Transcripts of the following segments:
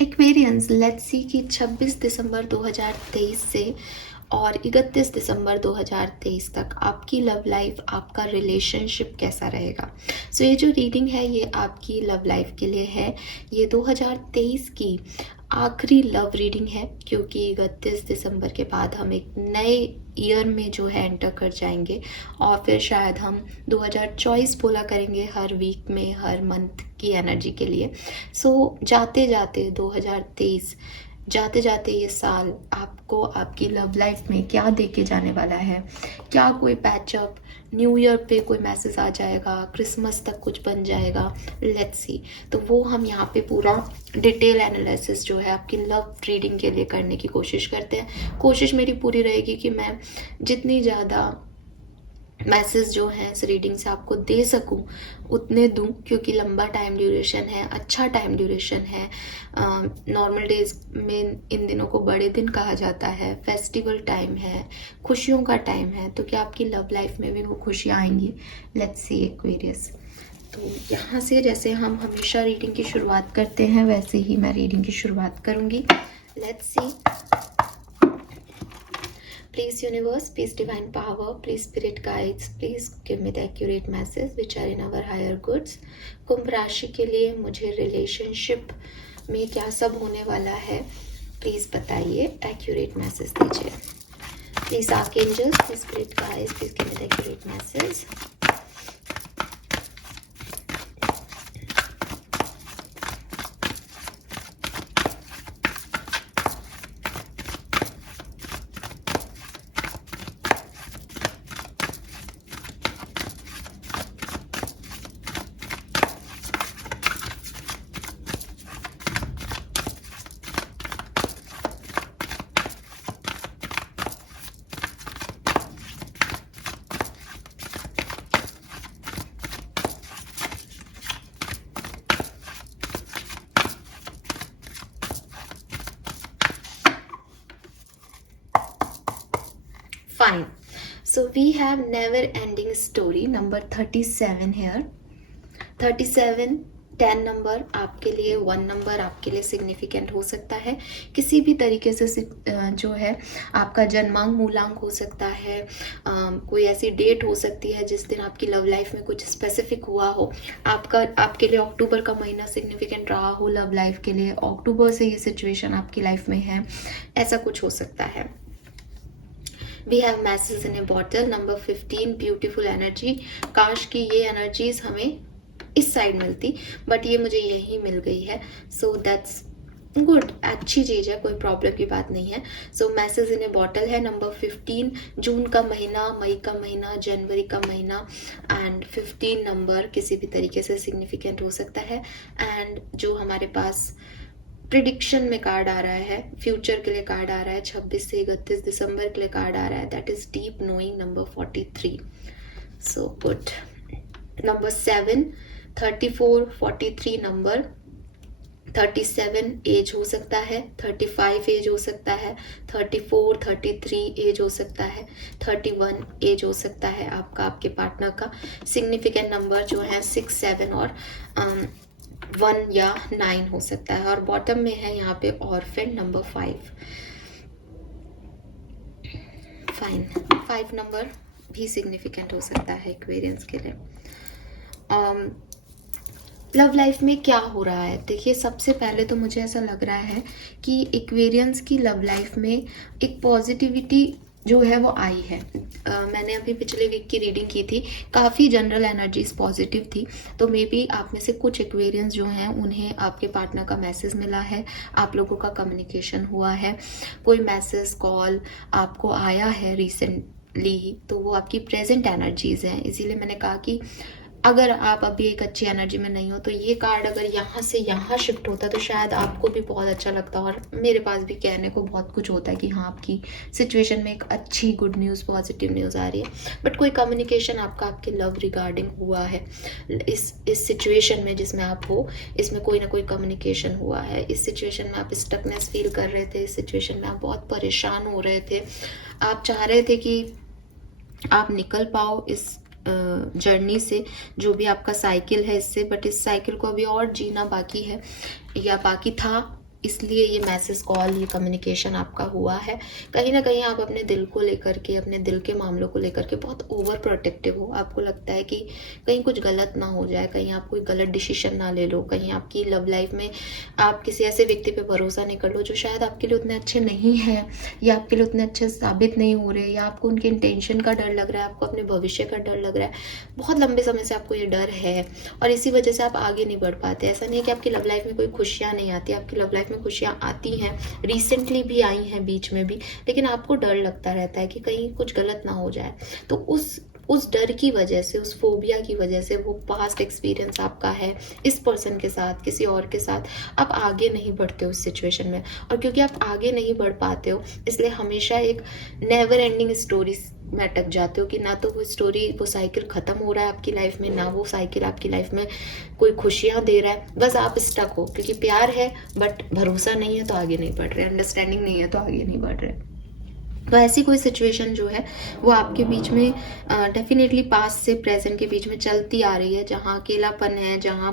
Aquarians, let's see कि 26 दिसंबर 2023 से और 31 दिसंबर 2023 तक आपकी लव लाइफ, आपका रिलेशनशिप कैसा रहेगा। सो ये जो रीडिंग है ये आपकी लव लाइफ के लिए है। ये 2023 की आखिरी लव रीडिंग है, क्योंकि 31 दिसंबर के बाद हम एक नए ईयर में जो है एंटर कर जाएंगे और फिर शायद हम 2024 बोला करेंगे हर वीक में, हर मंथ की एनर्जी के लिए। सो जाते जाते 2023, जाते जाते ये साल आपको आपकी लव लाइफ में क्या दे के जाने वाला है। क्या कोई पैचअप, न्यू ईयर पे कोई मैसेज आ जाएगा, क्रिसमस तक कुछ बन जाएगा, लेट्स सी। तो वो हम यहाँ पे पूरा डिटेल एनालिसिस जो है आपकी लव रीडिंग के लिए करने की कोशिश करते हैं। कोशिश मेरी पूरी रहेगी कि मैं जितनी ज़्यादा मैसेज जो हैं इस रीडिंग से आपको दे सकूं उतने दूं, क्योंकि लंबा टाइम ड्यूरेशन है, अच्छा टाइम ड्यूरेशन है। नॉर्मल डेज में इन दिनों को बड़े दिन कहा जाता है, फेस्टिवल टाइम है, खुशियों का टाइम है। तो क्या आपकी लव लाइफ में भी वो खुशियाँ आएंगी? Let's see Aquarius. तो यहाँ से जैसे हम हमेशा रीडिंग की शुरुआत करते हैं वैसे ही मैं रीडिंग की शुरुआत करूँगी। Let's see. Please universe, please divine power, please spirit guides, please give me the accurate message which are in our higher goods। कुंभ राशि के लिए मुझे रिलेशनशिप में क्या सब होने वाला है, प्लीज़ बताइए, एक्यूरेट मैसेज दीजिए। Please archangels, please spirit guides, please give me the accurate message. Fine. So we have never ending story number 37 here. 37, 10 number आपके लिए, 1 नंबर आपके लिए सिग्निफिकेंट हो सकता है। किसी भी तरीके से जो है आपका जन्मांक मूलांक हो सकता है। कोई ऐसी डेट हो सकती है जिस दिन आपकी लव लाइफ में कुछ स्पेसिफिक हुआ हो। आपके लिए अक्टूबर का महीना सिग्निफिकेंट रहा हो लव लाइफ के लिए, अक्टूबर से ये सिचुएशन आपकी लाइफ में है, ऐसा कुछ हो सकता है। We have message in a bottle number 15, beautiful energy. काश की ये एनर्जीज हमें इस साइड मिलती, बट ये मुझे यही मिल गई है। सो दैट्स गुड, अच्छी चीज़ है, कोई प्रॉब्लम की बात नहीं है। सो मैसेज इन ए बॉटल है नंबर 15, जून का महीना, मई का महीना, जनवरी का महीना, एंड 15 नंबर किसी भी तरीके से सिग्निफिकेंट हो सकता है। एंड जो हमारे पास प्रिडिक्शन में कार्ड आ रहा है, फ्यूचर के लिए कार्ड आ रहा है, 26 से 31 दिसंबर के लिए कार्ड आ रहा है, that is deep knowing number 43। So good. Number 7, 34, 43 number, 37 age हो सकता है, 35 एज हो सकता है, 34, 33 एज हो सकता है, 31 एज हो सकता है आपका, आपके पार्टनर का। सिग्निफिकेंट नंबर जो है 6, 7 और 1 या 9 हो सकता है। और बॉटम में है यहाँ पे ऑर्फन नंबर 5। फाइन, 5 नंबर भी सिग्निफिकेंट हो सकता है एक्वेरियंस के लिए। लव लाइफ में क्या हो रहा है, देखिए सबसे पहले तो मुझे ऐसा लग रहा है कि एक्वेरियंस की लव लाइफ में एक पॉजिटिविटी जो है वो आई है। मैंने अभी पिछले वीक की रीडिंग की थी, काफ़ी जनरल एनर्जीज पॉजिटिव थी। तो मे बी आप में से कुछ एक्वेरियंस जो हैं उन्हें आपके पार्टनर का मैसेज मिला है, आप लोगों का कम्युनिकेशन हुआ है, कोई मैसेज कॉल आपको आया है रिसेंटली, तो वो आपकी प्रेजेंट एनर्जीज हैं। इसीलिए मैंने कहा कि अगर आप अभी एक अच्छी एनर्जी में नहीं हो तो ये कार्ड अगर यहाँ से यहाँ शिफ्ट होता तो शायद आपको भी बहुत अच्छा लगता। और मेरे पास भी कहने को बहुत कुछ होता है कि हाँ आपकी सिचुएशन में एक अच्छी गुड न्यूज़, पॉजिटिव न्यूज़ आ रही है, बट कोई कम्युनिकेशन आपका आपके लव रिगार्डिंग हुआ है। इस सिचुएशन में जिसमें आप हो, इसमें कोई ना कोई कम्युनिकेशन हुआ है। इस सिचुएशन में आप स्टकनेस फील कर रहे थे, इस सिचुएशन में आप बहुत परेशान हो रहे थे, आप चाह रहे थे कि आप निकल पाओ इस जर्नी से, जो भी आपका साइकिल है इससे, बट इस साइकिल को अभी और जीना बाकी है या बाकी था, इसलिए ये मैसेज कॉल, ये कम्युनिकेशन आपका हुआ है। कहीं ना कहीं आप अपने दिल को लेकर के, अपने दिल के मामलों को लेकर के बहुत ओवर प्रोटेक्टिव हो। आपको लगता है कि कहीं कुछ गलत ना हो जाए, कहीं आप कोई गलत डिसीजन ना ले लो, कहीं आपकी लव लाइफ में आप किसी ऐसे व्यक्ति पे भरोसा नहीं कर लो जो शायद आपके लिए उतने अच्छे नहीं हैं, या आपके लिए उतने अच्छे साबित नहीं हो रहे, या आपको उनके इंटेंशन का डर लग रहा है, आपको अपने भविष्य का डर लग रहा है। बहुत लंबे समय से आपको ये डर है और इसी वजह से आप आगे नहीं बढ़ पाते। ऐसा नहीं है कि आपकी लव लाइफ में कोई खुशियाँ नहीं आती, आपकी लव लाइफ में खुशियाँ आती हैं, रिसेंटली भी आई हैं, बीच में भी, लेकिन आपको डर लगता रहता है कि कहीं कुछ गलत ना हो जाए। तो उस डर की वजह से, उस फोबिया की वजह से, वो पास्ट एक्सपीरियंस आपका है इस पर्सन के साथ, किसी और के साथ, आप आगे नहीं बढ़ते हो उस सिचुएशन में। और क्योंकि आप आगे नहीं बढ़ पाते हो, इसलिए हमेशा एक नेवर एंडिंग स्टोरी में अटक जाते हो कि ना तो वो स्टोरी, वो साइकिल खत्म हो रहा है आपकी लाइफ में, ना वो साइकिल आपकी लाइफ में कोई खुशियाँ दे रहा है, बस आप स्टक हो। क्योंकि प्यार है बट भरोसा नहीं है तो आगे नहीं बढ़ रहे, अंडरस्टैंडिंग नहीं है तो आगे नहीं बढ़ रहे। तो ऐसी कोई सिचुएशन जो है वो आपके बीच में डेफिनेटली पास्ट से प्रेजेंट के बीच में चलती आ रही है, जहाँ अकेलापन है, जहाँ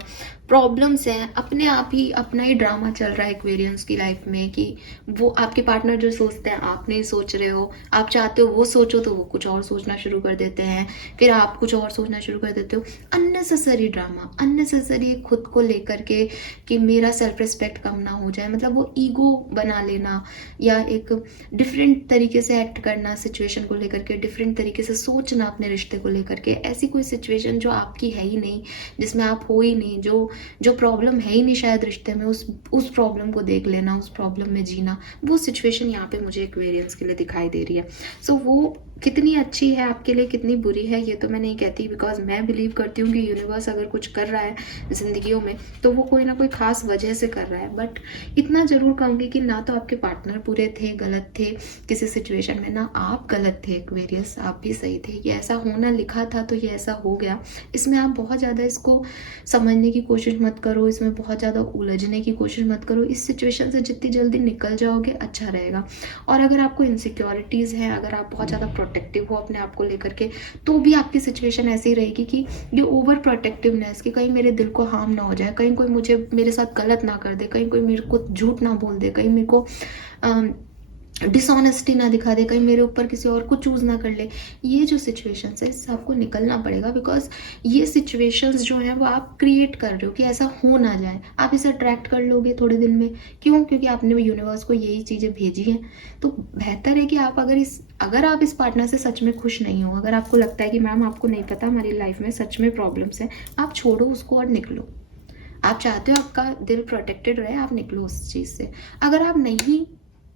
प्रॉब्लम्स हैं, अपने आप ही अपना ही ड्रामा चल रहा है एक्वेरियंस की लाइफ में कि वो आपके पार्टनर जो सोचते हैं आप नहीं सोच रहे हो, आप चाहते हो वो सोचो तो वो कुछ और सोचना शुरू कर देते हैं, फिर आप कुछ और सोचना शुरू कर देते हो। अननेसेसरी ड्रामा, अननेसेसरी खुद को लेकर के कि मेरा सेल्फ रिस्पेक्ट कम ना हो जाए, मतलब वो ईगो बना लेना या एक डिफरेंट तरीके से एक्ट करना सिचुएशन को लेकर के, डिफरेंट तरीके से सोचना अपने रिश्ते को लेकर के। ऐसी कोई सिचुएशन जो आपकी है ही नहीं, जिसमें आप हो ही नहीं, जो प्रॉब्लम है ही नहीं शायद रिश्ते में, उस प्रॉब्लम को देख लेना, उस प्रॉब्लम में जीना, वो सिचुएशन यहाँ पे मुझे एक्वेरियंस के लिए दिखाई दे रही है। सो वो कितनी अच्छी है आपके लिए, कितनी बुरी है, ये तो मैं नहीं कहती, बिकॉज मैं बिलीव करती हूँ कि यूनिवर्स अगर कुछ कर रहा है जिंदगियों में तो वो कोई ना कोई खास वजह से कर रहा है। बट इतना जरूर कहूँगी कि ना तो आपके पार्टनर पूरे थे, गलत थे किसी सिचुएशन में, ना आप गलत थे एक्वेरियस, आप भी सही थे। ये ऐसा होना लिखा था तो ये ऐसा हो गया। इसमें आप बहुत ज़्यादा इसको समझने की कोशिश मत करो, इसमें बहुत ज़्यादा उलझने की कोशिश मत करो। इस सिचुएशन से जितनी जल्दी निकल जाओगे अच्छा रहेगा। और अगर आपको इनसिक्योरिटीज़ हैं, अगर आप बहुत ज़्यादा प्रोटेक्टिव हो अपने आप को लेकर के, तो भी आपकी सिचुएशन ऐसी रहेगी कि ये ओवर प्रोटेक्टिवनेस, कि कहीं मेरे दिल को हार्म ना हो जाए, कहीं कोई मुझे मेरे साथ गलत ना कर दे, कहीं कोई मेरे को झूठ ना बोल दे, कहीं मेरे को डिसऑनेस्टी ना दिखा दे, कहीं मेरे ऊपर किसी और को चूज ना कर ले। ये जो सिचुएशंस है इससे आपको निकलना पड़ेगा, बिकॉज ये सिचुएशंस जो हैं वो आप क्रिएट कर रहे हो कि ऐसा हो ना जाए। आप इसे अट्रैक्ट कर लोगे थोड़े दिन में, क्यों? क्योंकि आपने यूनिवर्स को यही चीज़ें भेजी हैं। तो बेहतर है कि आप अगर आप इस पार्टनर से सच में खुश नहीं हो, अगर आपको लगता है कि मैम आपको नहीं पता हमारी लाइफ में सच में प्रॉब्लम्स हैं, आप छोड़ो उसको और निकलो। आप चाहते हो आपका दिल प्रोटेक्टेड रहे, आप निकलो उस चीज़ से। अगर आप नहीं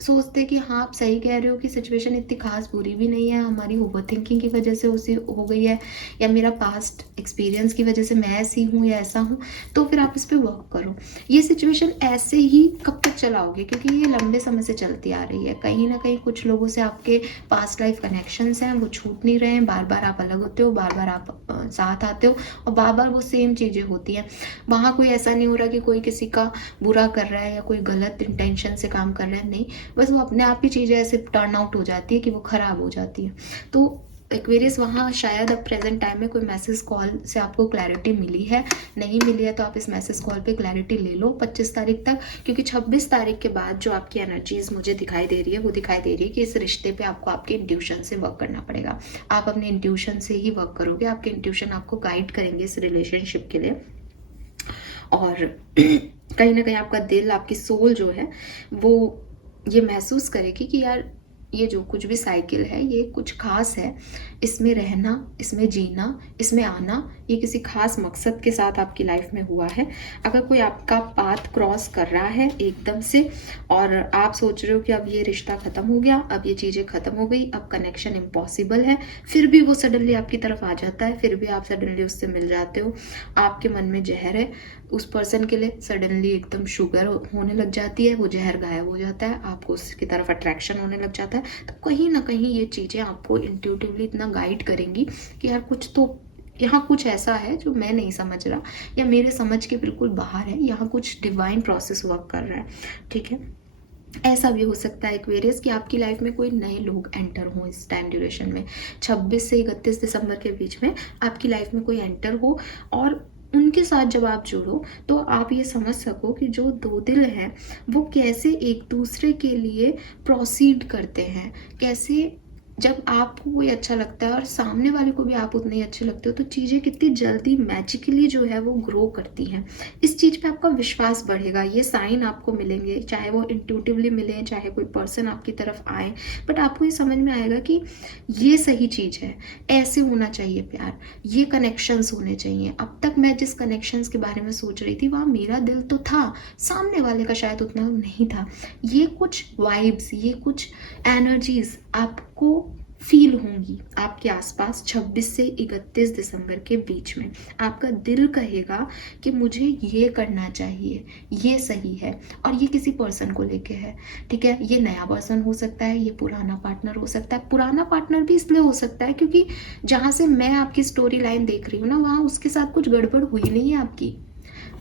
सोचते कि हाँ आप सही कह रहे हो कि सिचुएशन इतनी खास बुरी भी नहीं है, हमारी ओवर थिंकिंग की वजह से उसे हो गई है, या मेरा पास्ट एक्सपीरियंस की वजह से मैं ऐसी हूँ या ऐसा हूँ, तो फिर आप इस पर वर्क करो। ये सिचुएशन ऐसे ही कब तक चलाओगे? क्योंकि ये लंबे समय से चलती आ रही है। कहीं ना कहीं कुछ लोगों से आपके पास्ट लाइफ कनेक्शंस हैं, वो छूट नहीं रहे हैं, बार बार आप अलग होते हो, बार बार आप साथ आते हो, और बार बार वो सेम चीज़ें होती हैं। वहाँ कोई ऐसा नहीं हो रहा कि कोई किसी का बुरा कर रहा है या कोई गलत इंटेंशन से काम कर रहा है, नहीं, बस वो अपने आप ही चीज़ें ऐसे टर्न आउट हो जाती है कि वो ख़राब हो जाती है। तो एक्वेरियस वहाँ शायद अब प्रेजेंट टाइम में कोई मैसेज कॉल से आपको क्लैरिटी मिली है, नहीं मिली है तो आप इस मैसेज कॉल पे क्लैरिटी ले लो 25 तारीख तक, क्योंकि 26 तारीख के बाद जो आपकी एनर्जीज मुझे दिखाई दे रही है वो दिखाई दे रही है कि इस रिश्ते पे आपको आपके इंट्यूशन से वर्क करना पड़ेगा। आप अपने इंट्यूशन से ही वर्क करोगे, आपके इंट्यूशन आपको गाइड करेंगे इस रिलेशनशिप के लिए। और कहीं ना कहीं आपका दिल, आपकी सोल जो है वो ये महसूस करेगी कि यार ये जो कुछ भी साइकिल है ये कुछ खास है, इसमें रहना, इसमें जीना, इसमें आना, ये किसी खास मकसद के साथ आपकी लाइफ में हुआ है। अगर कोई आपका पाथ क्रॉस कर रहा है एकदम से और आप सोच रहे हो कि अब ये रिश्ता ख़त्म हो गया, अब ये चीज़ें ख़त्म हो गई, अब कनेक्शन इम्पॉसिबल है, फिर भी वो सडनली आपकी तरफ आ जाता है, फिर भी आप सडनली उससे मिल जाते हो, आपके मन में जहर है, उस पर्सन के लिए सडनली एकदम शुगर होने लग जाती है, वो जहर गायब हो जाता है, आपको उसकी तरफ अट्रैक्शन होने लग जाता है। तो कहीं ना कहीं ये चीज़ें आपको इंट्यूटिवली इतना गाइड करेंगी कि यार कुछ तो यहाँ कुछ ऐसा है जो मैं नहीं समझ रहा या मेरे समझ के बिल्कुल बाहर है, यहाँ कुछ डिवाइन प्रोसेस वर्क कर रहा है। ठीक है, ऐसा भी हो सकता है एक्वेरियस कि आपकी लाइफ में कोई नए लोग एंटर हों इस टाइम ड्यूरेशन में, 26 से 31 दिसंबर के बीच में आपकी लाइफ में कोई एंटर हो और उनके साथ जब आप जुड़ो तो आप ये समझ सको कि जो दो दिल हैं वो कैसे एक दूसरे के लिए प्रोसीड करते हैं, कैसे जब आपको कोई अच्छा लगता है और सामने वाले को भी आप उतने ही अच्छे लगते हो तो चीज़ें कितनी जल्दी मैजिकली जो है वो ग्रो करती हैं। इस चीज़ पे आपका विश्वास बढ़ेगा, ये साइन आपको मिलेंगे, चाहे वो इंट्यूटिवली मिले, चाहे कोई पर्सन आपकी तरफ आए, बट आपको ये समझ में आएगा कि ये सही चीज़ है, ऐसे होना चाहिए प्यार, ये कनेक्शंस होने चाहिए। अब तक मैं जिस कनेक्शंस के बारे में सोच रही थी वहाँ मेरा दिल तो था, सामने वाले का शायद उतना नहीं था। ये कुछ वाइब्स, ये कुछ एनर्जीज आपको फील होंगी आपके आसपास 26 से 31 दिसंबर के बीच में। आपका दिल कहेगा कि मुझे ये करना चाहिए, ये सही है, और ये किसी पर्सन को लेके है, ठीक है। ये नया पर्सन हो सकता है, ये पुराना पार्टनर हो सकता है। पुराना पार्टनर भी इसलिए हो सकता है क्योंकि जहाँ से मैं आपकी स्टोरी लाइन देख रही हूँ ना, वहाँ उसके साथ कुछ गड़बड़ हुई नहीं है आपकी।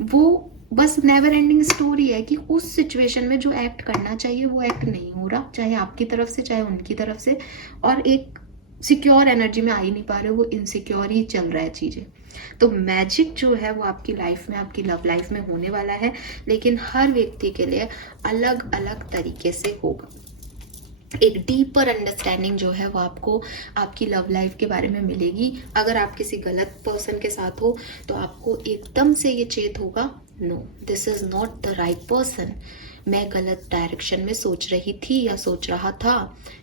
वो बस नेवर एंडिंग स्टोरी है कि उस सिचुएशन में जो एक्ट करना चाहिए वो एक्ट नहीं हो रहा, चाहे आपकी तरफ से चाहे उनकी तरफ से, और एक सिक्योर एनर्जी में आ ही नहीं पा रहे, वो इनसिक्योर ही चल रहा है चीज़ें। तो मैजिक जो है वो आपकी लाइफ में, आपकी लव लाइफ में होने वाला है, लेकिन हर व्यक्ति के लिए अलग अलग तरीके से होगा। एक डीपर अंडरस्टैंडिंग जो है वो आपको आपकी लव लाइफ के बारे में मिलेगी। अगर आप किसी गलत पर्सन के साथ हो तो आपको एकदम से ये चेत होगा, no this is not the right person, मैं गलत डायरेक्शन में सोच रही थी या सोच रहा था,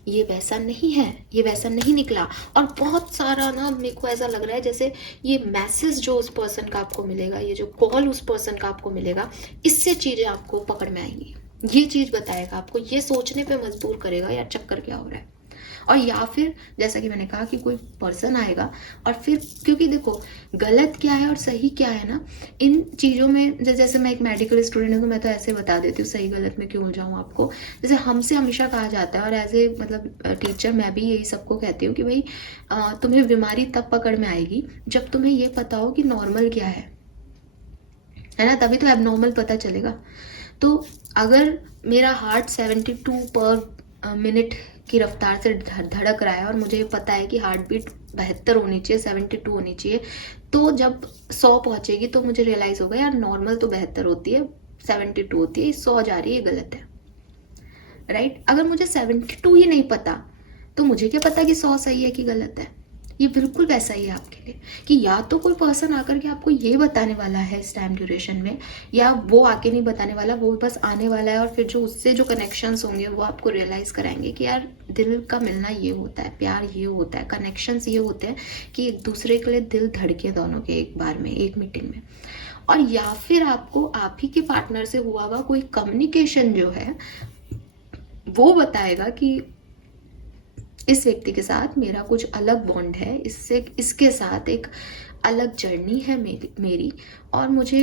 ये वैसा नहीं है, ये वैसा नहीं निकला। और बहुत सारा ना मेरे को ऐसा लग रहा है जैसे ये मैसेज जो उस पर्सन का आपको मिलेगा, ये जो कॉल उस पर्सन का आपको मिलेगा, इससे चीज़ें आपको पकड़ में आएंगी। ये चीज़ बताएगा आपको, ये सोचने पे मजबूर करेगा यार चक्कर क्या हो रहा है। और या फिर जैसा कि मैंने कहा कि कोई पर्सन आएगा और फिर, क्योंकि देखो गलत क्या है और सही क्या है ना, इन चीज़ों में जैसे मैं एक मेडिकल स्टूडेंट हूँ तो मैं तो ऐसे बता देती हूँ, सही गलत में क्यों उलझाऊँ आपको। जैसे हमसे हमेशा कहा जाता है, और एज ए मतलब टीचर मैं भी यही सबको कहती हूँ कि भाई तुम्हें बीमारी तब पकड़ में आएगी जब तुम्हें ये पता हो कि नॉर्मल क्या है ना, तभी तो एबनॉर्मल पता चलेगा। तो अगर मेरा हार्ट 72 पर मिनट की रफ्तार से धड़क रहा है और मुझे पता है कि हार्ट बीट 72 होनी चाहिए, 72 होनी चाहिए, तो जब 100 पहुंचेगी तो मुझे रियलाइज होगा यार नॉर्मल तो 72 होती है, 72 होती है, 100 जा रही है, ये गलत है, राइट। अगर मुझे 72 ही नहीं पता तो मुझे क्या पता कि 100 सही है कि गलत है। ये बिल्कुल वैसा ही है आपके लिए कि या तो कोई पर्सन आकर के आपको ये बताने वाला है इस टाइम ड्यूरेशन में, या वो आके नहीं बताने वाला, वो बस आने वाला है और फिर जो उससे जो कनेक्शंस होंगे वो आपको रियलाइज कराएंगे कि यार दिल का मिलना ये होता है, प्यार ये होता है, कनेक्शंस ये होते हैं कि एक दूसरे के लिए दिल धड़के दोनों के एक बार में, एक मीटिंग में। और या फिर आपको आप ही के पार्टनर से हुआ हुआ कोई कम्युनिकेशन जो है वो बताएगा कि इस व्यक्ति के साथ मेरा कुछ अलग बॉन्ड है, इससे इसके साथ एक अलग जर्नी है मेरी और मुझे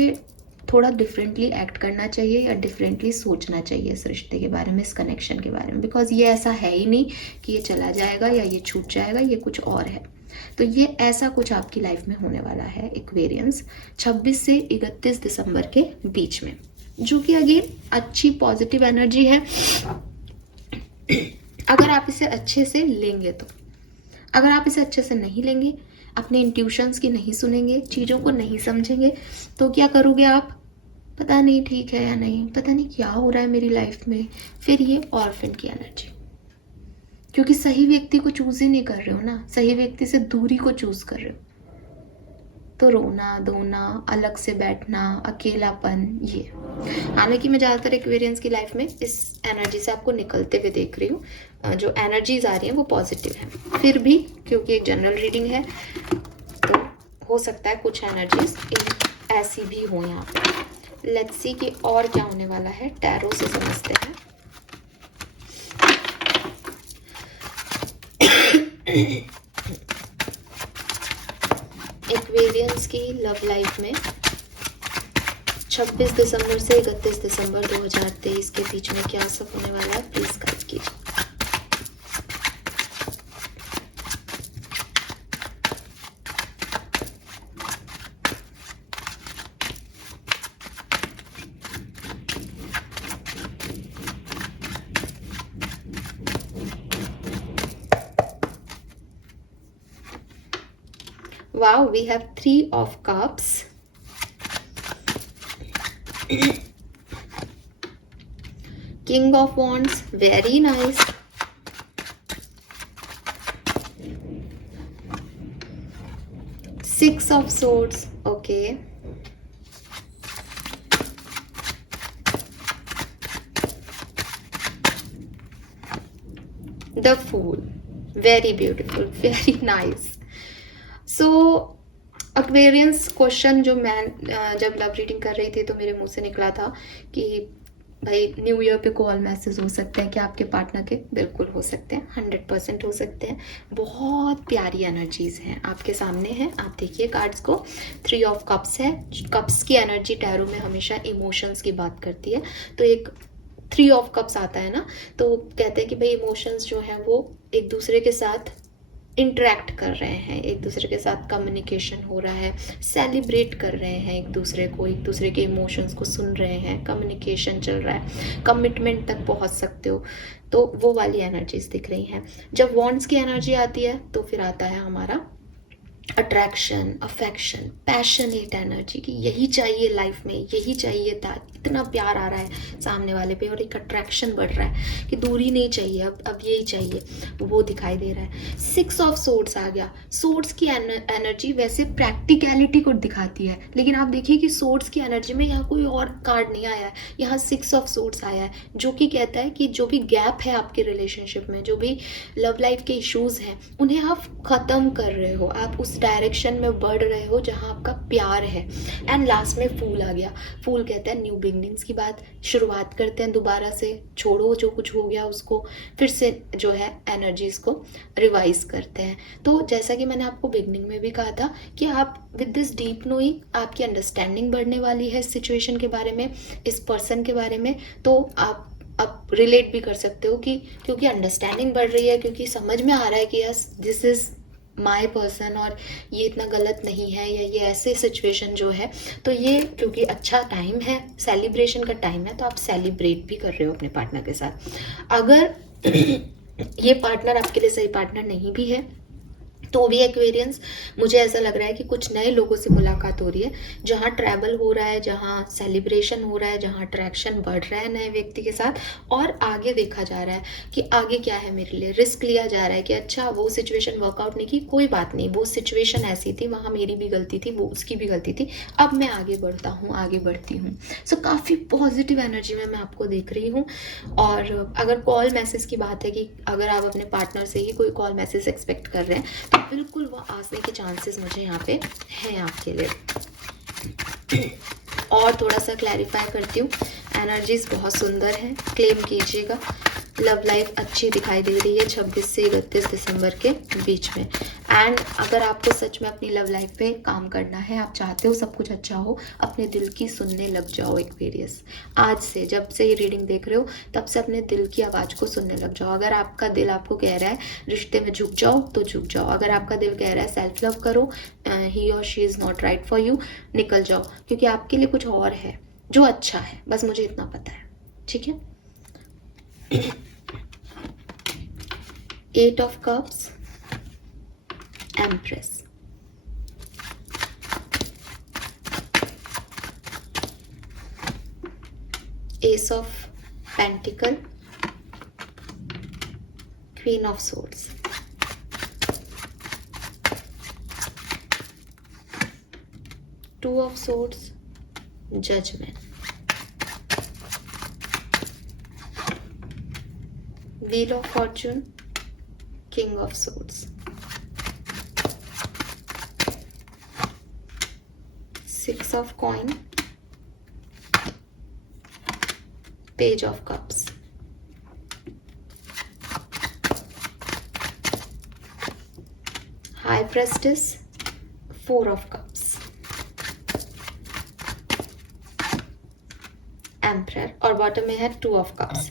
थोड़ा डिफरेंटली एक्ट करना चाहिए या डिफरेंटली सोचना चाहिए इस रिश्ते के बारे में, इस कनेक्शन के बारे में, बिकॉज ये ऐसा है ही नहीं कि ये चला जाएगा या ये छूट जाएगा, ये कुछ और है। तो ये ऐसा कुछ आपकी लाइफ में होने वाला है एक्वेरियंस 26 से 31 दिसंबर के बीच में, जो कि अगेन अच्छी पॉजिटिव एनर्जी है अगर आप इसे अच्छे से लेंगे तो। अगर आप इसे अच्छे से नहीं लेंगे, अपने इंट्यूशंस की नहीं सुनेंगे, चीज़ों को नहीं समझेंगे, तो क्या करोगे आप, पता नहीं ठीक है या नहीं, पता नहीं क्या हो रहा है मेरी लाइफ में, फिर ये ऑर्फन की एनर्जी, क्योंकि सही व्यक्ति को चूज ही नहीं कर रहे हो ना, सही व्यक्ति से दूरी को चूज कर रहे हो, तो रोना धोना, अलग से बैठना, अकेलापन, ये। हालांकि मैं ज़्यादातर एक्वेरियंस की लाइफ में इस एनर्जी से आपको निकलते हुए देख रही हूँ, जो एनर्जीज आ रही हैं वो पॉजिटिव है, फिर भी क्योंकि एक जनरल रीडिंग है तो हो सकता है कुछ एनर्जीज ऐसी भी हो यहाँ पे। लेट्स सी कि और क्या होने वाला है, टैरो से समझते हैं। एक्वेरियंस की लव लाइफ में 26 दिसंबर से 31 दिसंबर 2023 के बीच में क्या सब होने वाला है, प्लीज गाइड कीजिए। Wow, we have 3 of cups, King of Wands, very nice. Six of Swords, okay. The Fool, very beautiful, very nice. So Aquarius question जो मैं जब लव रीडिंग कर रही थी तो मेरे मुंह से निकला था कि भाई न्यू ईयर पे कॉल मैसेज हो सकते हैं क्या आपके पार्टनर के? बिल्कुल हो सकते हैं, 100% हो सकते हैं। बहुत प्यारी एनर्जीज हैं आपके सामने हैं, आप देखिए कार्ड्स को। 3 ऑफ कप्स है, कप्स की एनर्जी टैरो में हमेशा इमोशंस की बात करती है। तो एक 3 ऑफ कप्स आता है ना, तो कहते हैं कि भाई इमोशंस जो है वो एक दूसरे के साथ इंटरेक्ट कर रहे हैं, एक दूसरे के साथ कम्युनिकेशन हो रहा है, सेलिब्रेट कर रहे हैं एक दूसरे को, एक दूसरे के इमोशंस को सुन रहे हैं, कम्युनिकेशन चल रहा है, कमिटमेंट तक पहुंच सकते हो। तो वो वाली एनर्जीज दिख रही हैं। जब वॉन्ड्स की एनर्जी आती है तो फिर आता है हमारा अट्रैक्शन, अफेक्शन, पैशनेट एनर्जी की यही चाहिए लाइफ में, यही चाहिए था। इतना प्यार आ रहा है सामने वाले पे और एक अट्रैक्शन बढ़ रहा है कि दूरी नहीं चाहिए, अब यही चाहिए, वो दिखाई दे रहा है। 6 ऑफ सोर्ड्स आ गया। सोर्ड्स की एनर्जी वैसे प्रैक्टिकलिटी को दिखाती है, लेकिन आप देखिए कि सोर्ड्स की एनर्जी में यहाँ कोई और कार्ड नहीं आया है, यहाँ 6 ऑफ सोर्ड्स आया है, जो कि कहता है कि जो भी गैप है आपके रिलेशनशिप में, जो भी लव लाइफ के इश्यूज हैं, उन्हें आप खत्म कर रहे हो, आप उस डायरेक्शन में बढ़ रहे हो जहां आपका प्यार है। एंड लास्ट में फूल आ गया। फूल कहता है न्यू बिगनिंग्स की बात, शुरुआत करते हैं दोबारा से, छोड़ो जो कुछ हो गया उसको, फिर से जो है एनर्जीज को रिवाइज करते हैं। तो जैसा कि मैंने आपको बिगनिंग में भी कहा था कि आप विद दिस डीप नोइंग आपकी अंडरस्टैंडिंग बढ़ने वाली है इस सिचुएशन के बारे में, इस पर्सन के बारे में। तो आप रिलेट भी कर सकते हो कि क्योंकि अंडरस्टैंडिंग बढ़ रही है, क्योंकि समझ में आ रहा है कि yes this is my person और ये इतना गलत नहीं है, या ये ऐसे सिचुएशन जो है, तो ये क्योंकि अच्छा टाइम है, सेलिब्रेशन का टाइम है, तो आप सेलिब्रेट भी कर रहे हो अपने पार्टनर के साथ। अगर ये पार्टनर आपके लिए सही पार्टनर नहीं भी है तो भी एक्वेरियंस, मुझे ऐसा लग रहा है कि कुछ नए लोगों से मुलाकात हो रही है, जहाँ ट्रैवल हो रहा है, जहाँ सेलिब्रेशन हो रहा है, जहाँ अट्रैक्शन बढ़ रहा है नए व्यक्ति के साथ, और आगे देखा जा रहा है कि आगे क्या है मेरे लिए। रिस्क लिया जा रहा है कि अच्छा वो सिचुएशन वर्कआउट नहीं की, कोई बात नहीं, वो सिचुएशन ऐसी थी, वहाँ मेरी भी गलती थी, वो उसकी भी गलती थी, अब मैं आगे बढ़ता हूँ, आगे बढ़ती हूँ। सो काफ़ी पॉजिटिव एनर्जी में मैं आपको देख रही हूँ। और अगर कॉल मैसेज की बात है कि अगर आप अपने पार्टनर से ही कोई कॉल मैसेज एक्सपेक्ट कर रहे हैं तो बिल्कुल वो आने के चांसेस मुझे यहाँ पे हैं आपके लिए। और थोड़ा सा क्लैरिफाई करती हूँ, एनर्जीज बहुत सुंदर है, क्लेम कीजिएगा। लव लाइफ अच्छी दिखाई दे रही है 26 से 31 दिसंबर के बीच में। एंड अगर आपको सच में अपनी लव लाइफ पे काम करना है, आप चाहते हो सब कुछ अच्छा हो, अपने दिल की सुनने लग जाओ एक्वेरियस। आज से, जब से ये रीडिंग देख रहे हो तब से अपने दिल की आवाज़ को सुनने लग जाओ। अगर आपका दिल आपको कह रहा है रिश्ते में झुक जाओ तो झुक जाओ, अगर आपका दिल कह रहा है सेल्फ लव करो, ही और she is not right for you, निकल जाओ, क्योंकि आपके लिए कुछ और है जो अच्छा है, बस मुझे इतना पता है, ठीक है। 8 of Cups, Empress, Ace of Pentacle, Queen of Swords, Two of Swords, Judgment, Wheel of Fortune, King of Swords, 6 of Coin, Page of Cups, High Priestess, 4 of Cups, Emperor, और बॉटम में है 2 of Cups।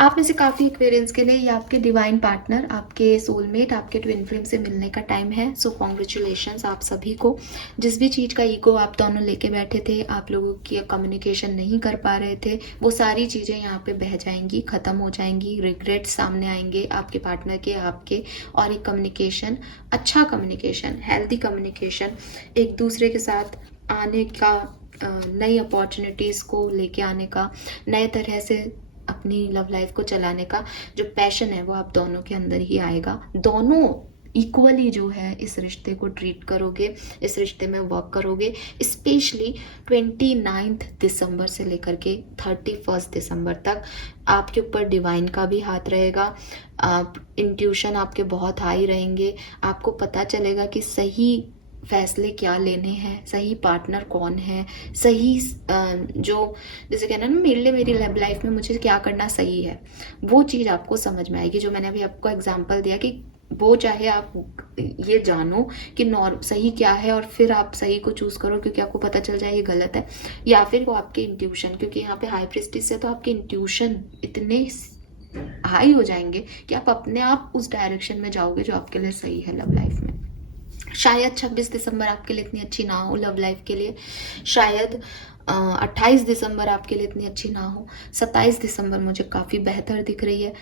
आप में से काफ़ी Aquarians के लिए ये आपके डिवाइन पार्टनर, आपके सोलमेट, आपके ट्विन फ्लेम से मिलने का टाइम है। सो कॉन्ग्रेचुलेशंस आप सभी को। जिस भी चीज़ का ईगो आप दोनों लेके बैठे थे, आप लोगों की कम्युनिकेशन नहीं कर पा रहे थे, वो सारी चीज़ें यहाँ पे बह जाएंगी, ख़त्म हो जाएंगी, रिग्रेट सामने आएंगे आपके पार्टनर के, आपके, और एक कम्युनिकेशन, अच्छा कम्युनिकेशन, हेल्दी कम्युनिकेशन, एक दूसरे के साथ आने का नई अपॉर्चुनिटीज़ को लेके आने का, नए तरह से अपनी लव लाइफ को चलाने का जो पैशन है वो आप दोनों के अंदर ही आएगा। दोनों इक्वली जो है इस रिश्ते को ट्रीट करोगे, इस रिश्ते में वर्क करोगे। स्पेशली 29 दिसंबर से लेकर के 31 दिसंबर तक आपके ऊपर डिवाइन का भी हाथ रहेगा। आप इंट्यूशन आपके बहुत हाई रहेंगे, आपको पता चलेगा कि सही फैसले क्या लेने हैं, सही पार्टनर कौन है, सही जो जैसे कहना ना मेरे लिए मेरी लव लाइफ में मुझे क्या करना सही है, वो चीज़ आपको समझ में आएगी। जो मैंने अभी आपको एग्जांपल दिया कि वो चाहे आप ये जानो कि सही क्या है और फिर आप सही को चूज करो क्योंकि आपको पता चल जाए ये गलत है, या फिर वो आपके इंट्यूशन, क्योंकि यहाँ पे हाई प्रीस्टिस है तो आपके इंट्यूशन इतने हाई हो जाएंगे कि आप अपने आप उस डायरेक्शन में जाओगे जो आपके लिए सही है लव लाइफ में। शायद 26 दिसंबर आपके लिए इतनी अच्छी ना हो लव लाइफ के लिए, शायद 28 दिसंबर आपके लिए इतनी अच्छी ना हो, 27 दिसंबर मुझे काफ़ी बेहतर दिख रही है।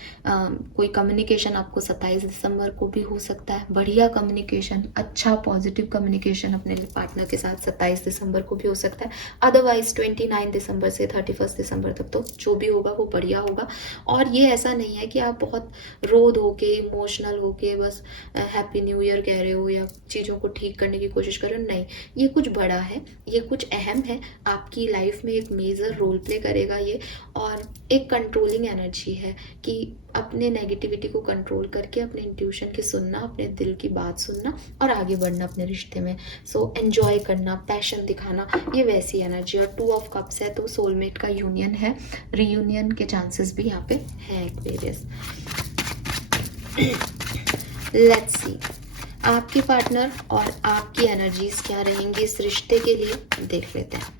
कोई कम्युनिकेशन आपको 27 दिसंबर को भी हो सकता है, बढ़िया कम्युनिकेशन, अच्छा पॉजिटिव कम्युनिकेशन अपने पार्टनर के साथ 27 दिसंबर को भी हो सकता है। अदरवाइज 29 दिसंबर से 31 दिसंबर तक तो जो भी होगा वो बढ़िया होगा। और ये ऐसा नहीं है कि आप बहुत रो धो के इमोशनल होके बस हैप्पी न्यू ईयर कह रहे हो या चीज़ों को ठीक करने की कोशिश कर रहे हो, नहीं, ये कुछ बड़ा है, ये कुछ अहम है, आपकी लाइफ में एक मेजर रोल प्ले करेगा ये। और एक कंट्रोलिंग एनर्जी है कि अपने नेगेटिविटी को कंट्रोल करके अपने इंट्यूशन की सुनना, अपने दिल की बात सुनना और आगे बढ़ना अपने रिश्ते में। सो एंजॉय करना, पैशन दिखाना, ये वैसी एनर्जी। और 2 ऑफ कप्स है तो सोलमेट का यूनियन है, रीयूनियन के चांसेस भी यहाँ पे हैं एक्वेरियस। लेट्स सी आपके पार्टनर और आपकी एनर्जीज क्या रहेंगी इस रिश्ते के लिए, देख लेते हैं।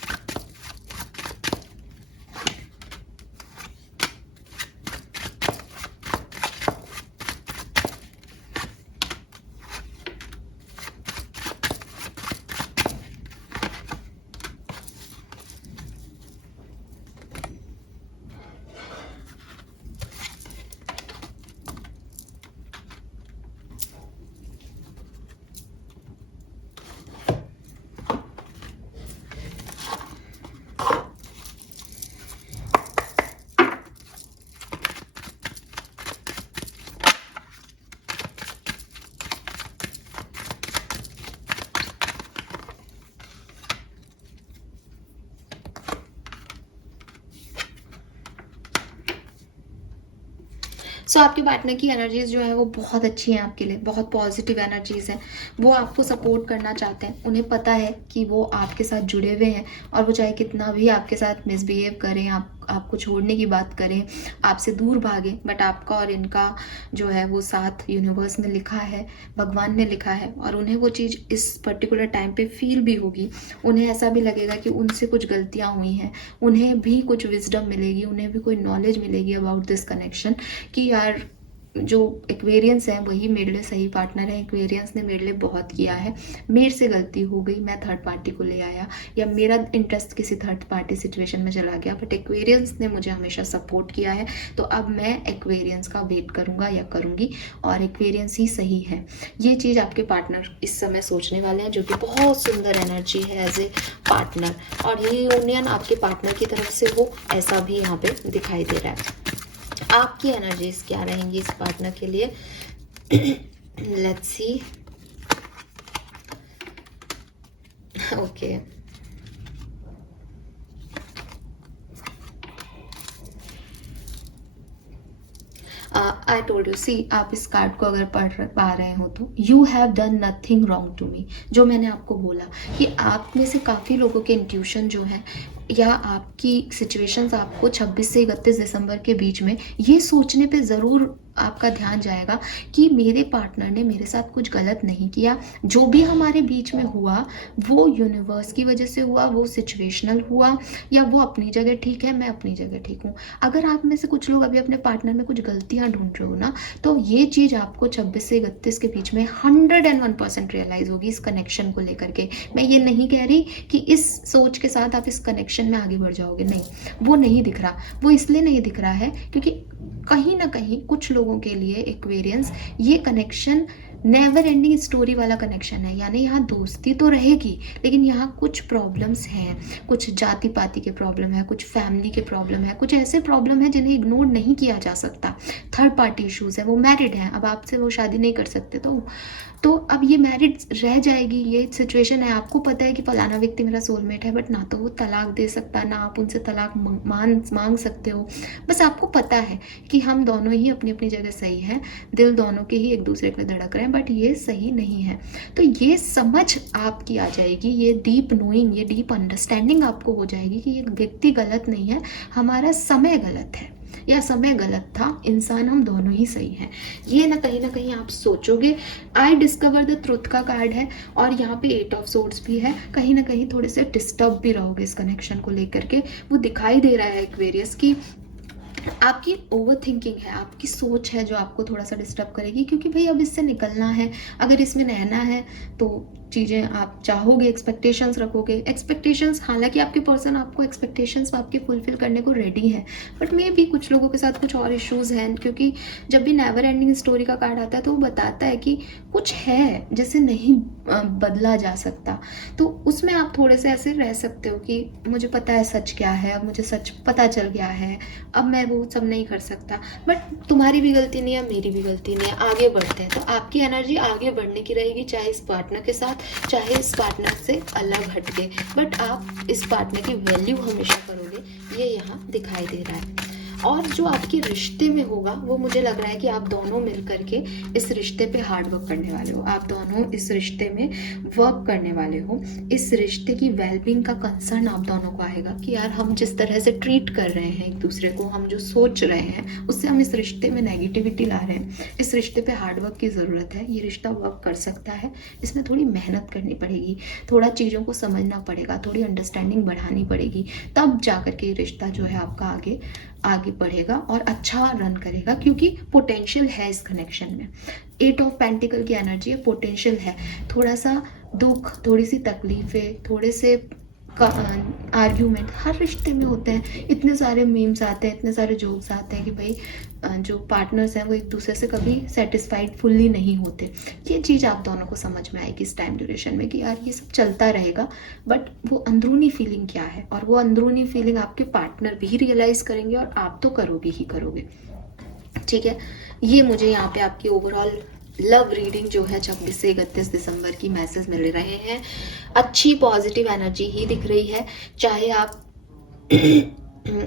सो आपके पार्टनर की एनर्जीज जो है वो बहुत अच्छी हैं आपके लिए, बहुत पॉजिटिव एनर्जीज हैं। वो आपको सपोर्ट करना चाहते हैं, उन्हें पता है कि वो आपके साथ जुड़े हुए हैं और वो चाहे कितना भी आपके साथ मिसबिहेव करें, आपको छोड़ने की बात करें, आपसे दूर भागें, बट आपका और इनका जो है वो साथ यूनिवर्स ने लिखा है, भगवान ने लिखा है। और उन्हें वो चीज़ इस पर्टिकुलर टाइम पे फील भी होगी, उन्हें ऐसा भी लगेगा कि उनसे कुछ गलतियाँ हुई हैं, उन्हें भी कुछ विजडम मिलेगी, उन्हें भी कोई नॉलेज मिलेगी अबाउट दिस कनेक्शन कि यार जो एक्वेरियंस है वही मेरे लिए सही पार्टनर है, एक्वेरियंस ने मेरे लिए बहुत किया है, मेरे से गलती हो गई, मैं थर्ड पार्टी को ले आया या मेरा इंटरेस्ट किसी थर्ड पार्टी सिचुएशन में चला गया, बट एक्वेरियंस ने मुझे हमेशा सपोर्ट किया है, तो अब मैं एक्वेरियंस का वेट करूँगा या करूँगी और एक्वेरियंस ही सही है। ये चीज़ आपके पार्टनर इस समय सोचने वाले हैं, जो कि बहुत सुंदर एनर्जी है एज ए पार्टनर। और ये यूनियन आपके पार्टनर की तरफ से हो, ऐसा भी यहाँ पे दिखाई दे रहा है। आपकी एनर्जीज क्या रहेंगी इस पार्टनर के लिए, let's see. Okay, I told you, see आप इस कार्ड को अगर पढ़ पा रहे हो तो you have done nothing wrong to me. जो मैंने आपको बोला कि आप में से काफ़ी लोगों के इंट्यूशन जो है या आपकी सिचुएशंस आपको 26 से 31 दिसंबर के बीच में ये सोचने पे ज़रूर आपका ध्यान जाएगा कि मेरे पार्टनर ने मेरे साथ कुछ गलत नहीं किया, जो भी हमारे बीच में हुआ वो यूनिवर्स की वजह से हुआ, वो सिचुएशनल हुआ, या वो अपनी जगह ठीक है, मैं अपनी जगह ठीक हूँ। अगर आप में से कुछ लोग अभी अपने पार्टनर में कुछ गलतियाँ ढूंढ रहे हो ना, तो ये चीज़ आपको 26 से 31 के बीच में 101% रियलाइज़ होगी इस कनेक्शन को लेकर के। मैं ये नहीं कह रही कि इस सोच के साथ आप इस कनेक्शन कनेक्शन में आगे बढ़ जाओगे, नहीं, वो नहीं दिख रहा। वो इसलिए नहीं दिख रहा है क्योंकि कहीं ना कहीं कुछ लोगों के लिए एक्वेरियंस ये कनेक्शन नेवर एंडिंग स्टोरी वाला कनेक्शन है। यानी यहाँ दोस्ती तो रहेगी लेकिन यहाँ कुछ प्रॉब्लम्स हैं, कुछ जाति पाति के प्रॉब्लम है, कुछ फैमिली के प्रॉब्लम है, कुछ ऐसे प्रॉब्लम है जिन्हें इग्नोर नहीं किया जा सकता। थर्ड पार्टी इश्यूज है, वो मैरिड है, अब आपसे वो शादी नहीं कर सकते, तो अब ये मैरिड रह जाएगी। ये सिचुएशन है, आपको पता है कि फलाना व्यक्ति मेरा सोलमेट है, बट ना तो वो तलाक दे सकता है, ना आप उनसे तलाक मांग सकते हो। बस आपको पता है कि हम दोनों ही अपनी अपनी जगह सही हैं, दिल दोनों के ही एक दूसरे के लिए धड़क रहे हैं, बट ये सही नहीं है। तो ये समझ आपकी आ जाएगी, ये डीप नोइंग, ये डीप अंडरस्टैंडिंग आपको हो जाएगी कि ये व्यक्ति गलत नहीं है, हमारा समय गलत है या समय गलत था, इंसान हम दोनों ही सही हैं। ये ना कहीं आप सोचोगे। आई डिस्कवर द ट्रुथ का कार्ड है और यहाँ पे 8 ऑफ सोर्ड्स भी है। कहीं ना कहीं थोड़े से डिस्टर्ब भी रहोगे इस कनेक्शन को लेकर के। वो दिखाई दे रहा है एक्वेरियस की आपकी ओवर थिंकिंग है, आपकी सोच है जो आपको थोड़ा सा डिस्टर्ब करेगी, क्योंकि भाई अब इससे निकलना है, अगर इसमें रहना है तो चीज़ें आप चाहोगे, एक्सपेक्टेशंस रखोगे। एक्सपेक्टेशंस, हालांकि आपके पर्सन आपको एक्सपेक्टेशंस आपके फुलफिल करने को रेडी है, बट मे भी कुछ लोगों के साथ कुछ और इश्यूज हैं, क्योंकि जब भी नेवर एंडिंग स्टोरी का कार्ड आता है तो वो बताता है कि कुछ है जैसे नहीं बदला जा सकता। तो उसमें आप थोड़े से ऐसे रह सकते हो कि मुझे पता है सच क्या है, अब मुझे सच पता चल गया है, अब मैं वो सब नहीं कर सकता। बट तुम्हारी भी गलती नहीं है, मेरी भी गलती नहीं है, आगे बढ़ते हैं। तो आपकी एनर्जी आगे बढ़ने की रहेगी, चाहे इस पार्टनर के साथ, चाहे इस पार्टनर से अलग हट के, बट आप इस पार्टनर की वैल्यू हमेशा करोगे, ये यहाँ दिखाई दे रहा है। और जो आपके रिश्ते में होगा वो मुझे लग रहा है कि आप दोनों मिल करके इस रिश्ते पे हार्ड वर्क करने वाले हो, आप दोनों इस रिश्ते में वर्क करने वाले हो। इस रिश्ते की वेलबींग का कंसर्न आप दोनों को आएगा कि यार हम जिस तरह से ट्रीट कर रहे हैं एक दूसरे को, हम जो सोच रहे हैं उससे हम इस रिश्ते में नेगेटिविटी ला रहे हैं। इस रिश्ते पे हार्ड वर्क की ज़रूरत है, ये रिश्ता वर्क कर सकता है, इसमें थोड़ी मेहनत करनी पड़ेगी, थोड़ा चीज़ों को समझना पड़ेगा, थोड़ी अंडरस्टैंडिंग बढ़ानी पड़ेगी, तब जा करके ये रिश्ता जो है आपका आगे बढ़ेगा और अच्छा रन करेगा, क्योंकि पोटेंशियल है इस कनेक्शन में। 8 ऑफ पेंटिकल की एनर्जी है, पोटेंशियल है। थोड़ा सा दुख, थोड़ी सी तकलीफें, थोड़े से आर्ग्यूमेंट हर रिश्ते में होते हैं। इतने सारे मीम्स आते हैं, इतने सारे जोक्स आते हैं कि भाई जो पार्टनर्स हैं वो एक दूसरे से कभी सेटिस्फाइड फुल्ली नहीं होते। ये चीज़ आप दोनों को समझ में आएगी इस टाइम ड्यूरेशन में कि यार ये सब चलता रहेगा, बट वो अंदरूनी फीलिंग क्या है, और वो अंदरूनी फीलिंग आपके पार्टनर भी रियलाइज करेंगे और आप तो करोगे ही करोगे। ठीक है, ये मुझे यहाँ पे आपकी ओवरऑल लव रीडिंग जो है 26 से 31 दिसंबर की मैसेज मिल रहे हैं। अच्छी पॉजिटिव एनर्जी ही दिख रही है, चाहे आप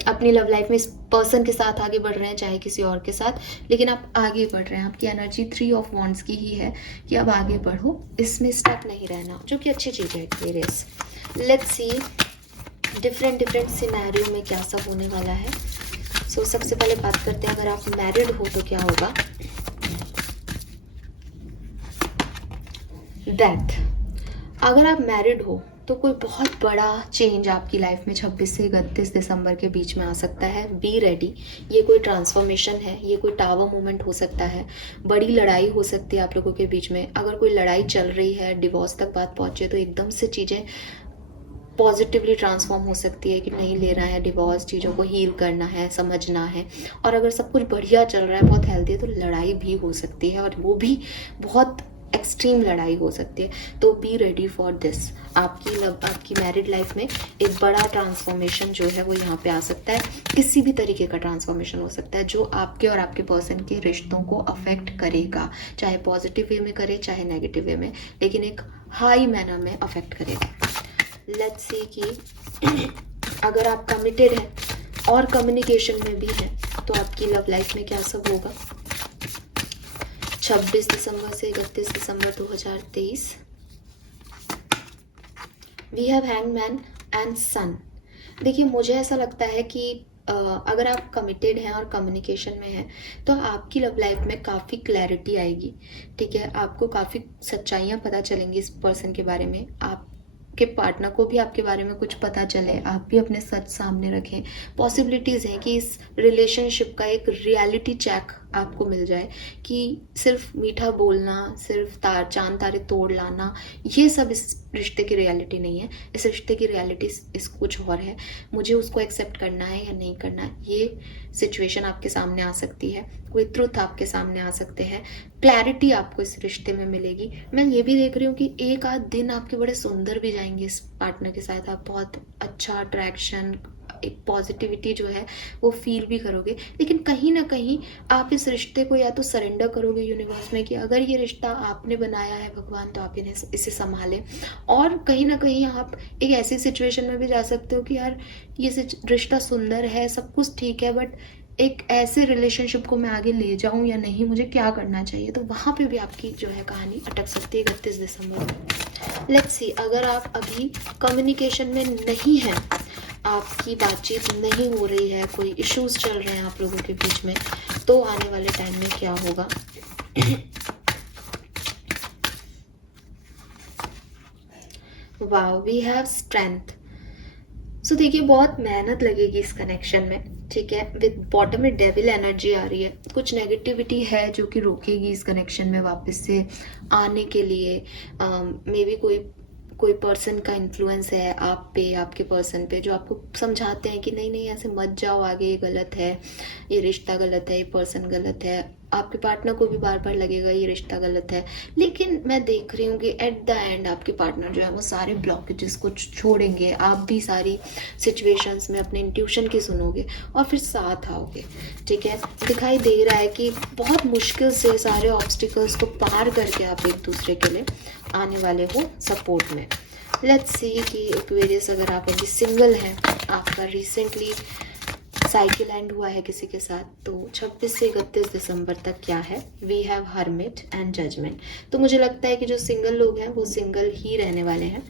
अपनी लव लाइफ में इस पर्सन के साथ आगे बढ़ रहे हैं, चाहे किसी और के साथ, लेकिन आप आगे बढ़ रहे हैं। आपकी एनर्जी 3 ऑफ वॉन्ड्स की ही है कि अब आगे बढ़ो, इसमें स्टक नहीं रहना, जो कि अच्छी चीज़ है Aquarius. Let's see different scenario में क्या सब होने वाला है। सो सबसे पहले बात करते हैं, अगर आप मैरिड हो तो क्या होगा। डेथ, अगर आप मैरिड हो तो कोई बहुत बड़ा चेंज आपकी लाइफ में 26 से 31 दिसंबर के बीच में आ सकता है। बी रेडी, ये कोई ट्रांसफॉर्मेशन है, ये कोई टावर मूवमेंट हो सकता है, बड़ी लड़ाई हो सकती है आप लोगों के बीच में। अगर कोई लड़ाई चल रही है, डिवोर्स तक बात पहुंचे, तो एकदम से चीज़ें पॉजिटिवली ट्रांसफॉर्म हो सकती है कि नहीं लेना है डिवोर्स, चीज़ों को हील करना है, समझना है। और अगर सब कुछ बढ़िया चल रहा है, बहुत हेल्दी है, तो लड़ाई भी हो सकती है, और वो भी बहुत एक्सट्रीम लड़ाई हो सकती है। तो बी रेडी फॉर दिस। आपकी मैरिड लाइफ में एक बड़ा ट्रांसफॉर्मेशन जो है वो यहाँ पे आ सकता है। किसी भी तरीके का ट्रांसफॉर्मेशन हो सकता है जो आपके और आपके पर्सन के रिश्तों को अफेक्ट करेगा, चाहे पॉजिटिव वे में करे चाहे नेगेटिव वे में, लेकिन एक हाई मैनर में अफेक्ट करेगा। लेट्स सी कि अगर आप कमिटेड हैं और कम्युनिकेशन में भी हैं तो आपकी लव लाइफ में क्या सब होगा 26 दिसंबर से 31 दिसंबर 2023। वी हैव हैंगमैन एंड सन। देखिए, मुझे ऐसा लगता है कि अगर आप कमिटेड हैं और कम्युनिकेशन में हैं तो आपकी लव लाइफ में काफ़ी क्लैरिटी आएगी। ठीक है, आपको काफ़ी सच्चाइयाँ पता चलेंगी इस पर्सन के बारे में, आपके पार्टनर को भी आपके बारे में कुछ पता चले, आप भी अपने सच सामने रखें। पॉसिबिलिटीज़ हैं कि इस रिलेशनशिप का एक रियलिटी चेक आपको मिल जाए कि सिर्फ मीठा बोलना, सिर्फ चांद तारे तोड़ लाना, ये सब इस रिश्ते की रियलिटी नहीं है। इस रिश्ते की रियलिटी इस कुछ और है। मुझे उसको एक्सेप्ट करना है या नहीं करना है, ये सिचुएशन आपके सामने आ सकती है, कोई ट्रुथ आपके सामने आ सकते हैं, क्लैरिटी आपको इस रिश्ते में मिलेगी। मैं ये भी देख रही हूँ कि एक आध दिन आपके बड़े सुंदर भी जाएंगे इस पार्टनर के साथ। आप बहुत अच्छा अट्रैक्शन, एक पॉजिटिविटी जो है वो फील भी करोगे, लेकिन कहीं ना कहीं आप इस रिश्ते को या तो सरेंडर करोगे यूनिवर्स में कि अगर ये रिश्ता आपने बनाया है भगवान, तो आप इन्हें इसे संभालें। और कहीं ना कहीं आप एक ऐसी सिचुएशन में भी जा सकते हो कि यार ये रिश्ता सुंदर है, सब कुछ ठीक है, बट एक ऐसे रिलेशनशिप को मैं आगे ले जाऊं या नहीं, मुझे क्या करना चाहिए। तो वहाँ पे भी आपकी जो है कहानी अटक सकती है 31 दिसंबर को। लेट्स सी, अगर आप अभी कम्युनिकेशन में नहीं हैं, आपकी बातचीत नहीं हो रही है, कोई इश्यूज चल रहे हैं आप लोगों के बीच में, तो आने वाले टाइम में क्या होगा। Wow, we have strength. So देखिए, बहुत मेहनत लगेगी इस कनेक्शन में, ठीक है। विद बॉटम में डेविल एनर्जी आ रही है, कुछ नेगेटिविटी है जो कि रोकेगी इस कनेक्शन में वापस से आने के लिए। मे बी कोई पर्सन का इन्फ्लुएंस है आप पे, आपके पर्सन पे, जो आपको समझाते हैं कि नहीं नहीं ऐसे मत जाओ आगे, ये गलत है, ये रिश्ता गलत है, ये पर्सन गलत है। आपके पार्टनर को भी बार बार लगेगा ये रिश्ता गलत है, लेकिन मैं देख रही हूँ कि एट द एंड आपके पार्टनर जो है वो सारे ब्लॉकेजेस को छोड़ेंगे। आप भी सारी सिचुएशंस में अपने इंट्यूशन की सुनोगे और फिर साथ आओगे, ठीक है। दिखाई दे रहा है कि बहुत मुश्किल से सारे ऑब्स्टिकल्स को पार करके आप एक दूसरे के लिए आने वाले हो सपोर्ट में। लेट्स सी कि एक्वेरियस, अगर आप अभी सिंगल हैं, आपका रिसेंटली साइकिल एंड हुआ है किसी के साथ, तो 26 से 31 दिसंबर तक क्या है। We have hermit and judgment. तो मुझे लगता है कि जो सिंगल लोग हैं वो सिंगल ही रहने वाले हैं,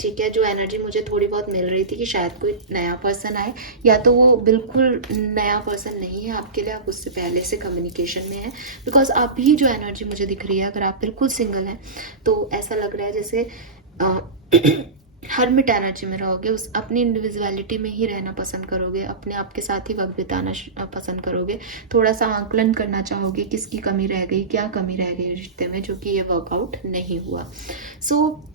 ठीक है। जो एनर्जी मुझे थोड़ी बहुत मिल रही थी कि शायद कोई नया पर्सन आए, या तो वो बिल्कुल नया पर्सन नहीं है आपके लिए, आप उससे पहले से कम्युनिकेशन में है। बिकॉज अभी जो एनर्जी मुझे दिख रही है, अगर आप बिल्कुल सिंगल हैं तो ऐसा लग रहा है जैसे हर्मिट एनर्जी में रहोगे, उस अपनी इंडिविजुअलिटी में ही रहना पसंद करोगे, अपने आप के साथ ही वक्त बिताना पसंद करोगे। थोड़ा सा आंकलन करना चाहोगे किसकी कमी रह गई, क्या कमी रह गई रिश्ते में, जो कि ये वर्कआउट नहीं हुआ। सो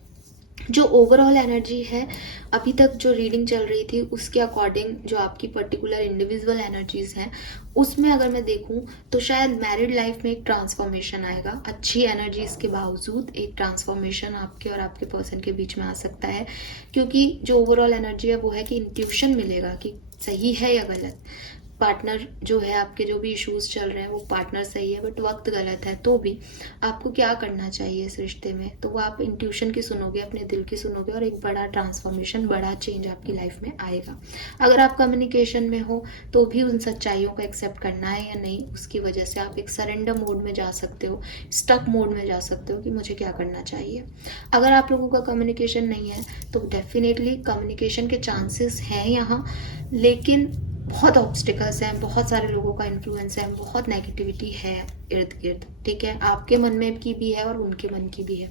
जो ओवरऑल एनर्जी है, अभी तक जो रीडिंग चल रही थी उसके अकॉर्डिंग, जो आपकी पर्टिकुलर इंडिविजुअल एनर्जीज हैं उसमें अगर मैं देखूं तो शायद मैरिड लाइफ में एक ट्रांसफॉर्मेशन आएगा। अच्छी एनर्जीज के बावजूद एक ट्रांसफॉर्मेशन आपके और आपके पर्सन के बीच में आ सकता है, क्योंकि जो ओवरऑल एनर्जी है वो है कि इंट्यूशन मिलेगा कि सही है या गलत। पार्टनर जो है, आपके जो भी इश्यूज चल रहे हैं वो पार्टनर सही है बट वक्त गलत है, तो भी आपको क्या करना चाहिए इस रिश्ते में, तो वो आप इंट्यूशन की सुनोगे, अपने दिल की सुनोगे, और एक बड़ा ट्रांसफॉर्मेशन, बड़ा चेंज आपकी लाइफ में आएगा। अगर आप कम्युनिकेशन में हो तो भी उन सच्चाइयों को एक्सेप्ट करना है या नहीं, उसकी वजह से आप एक सरेंडर मोड में जा सकते हो, स्टक मोड में जा सकते हो कि मुझे क्या करना चाहिए। अगर आप लोगों का कम्युनिकेशन नहीं है तो डेफिनेटली कम्युनिकेशन के चांसेस हैं यहाँ, लेकिन बहुत ऑब्स्टिकल्स हैं, बहुत सारे लोगों का इन्फ्लुएंस है, बहुत नेगेटिविटी है इर्द गिर्द, ठीक है। आपके मन में की भी है और उनके मन की भी है।